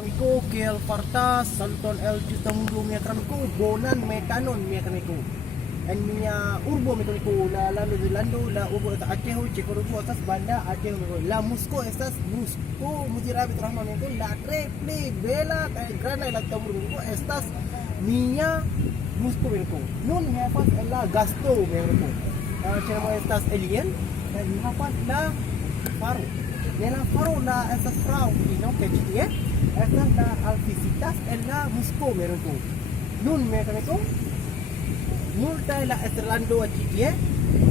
Miakramico, Kel Fartas, Salton El Justamundo Miakramico, Bonan Metanon Miakramico. En Mia Urbo Miakramico, la Lando, la Urbo Acheho, Checorubo, estas Banda, Acheho, la Musco, estas Musco, Musirabi Trahmamico, la Treple, Vela, Grana, la Tamurgo, estas Mia Musco Miakramico. Nun Hafas la Gasto Miakramico. Chinamo estas Alien, dan Hafas la Faro. De la Faro la estas Frau, ¿no? Que chiquie, estas la Alficitas en la Musco Miakramico. Nun Miakramico. Multa la Estrelando a chiquie,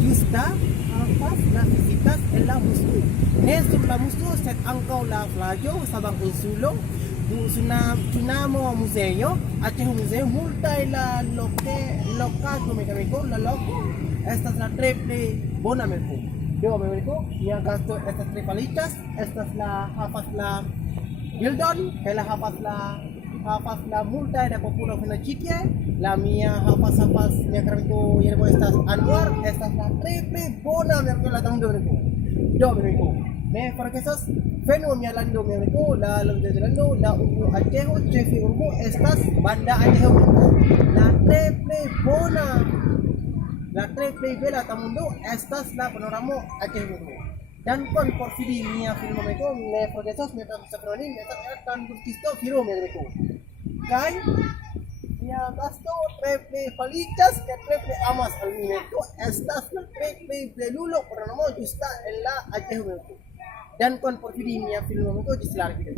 justa, Hafas la visitas en la Musco. Nestor la Musco, set angkau la Flajo, Sabang Insulo, Tsunamo Museo, Aceh Museo, multa la locato mecánico, la loco, estas la triple bona merco. Yo merco, ya gasto estas tres palitas, estas la Hafas la Gildon, que la Hafas la multa de popular fina chiquie, la mía Hafas mecánico, y estas Anwar, estas la triple bona merco la tango merco. Yo merco. Me para que esas fenomenal lando mereko la lando la urbo Acheho chefi urbo estas banda Acheho la triple bona la triple bela tamundo estas la panorama Acheho dan kon porfidi mia film mereko me para que esas meta sakroni meta kan burkisto hero mereko kai mia gasto triple palitas que triple amas al mereko estas la triple belulo panorama justa en la Acheho mereko dan kon porfidi mia film itu di selar video.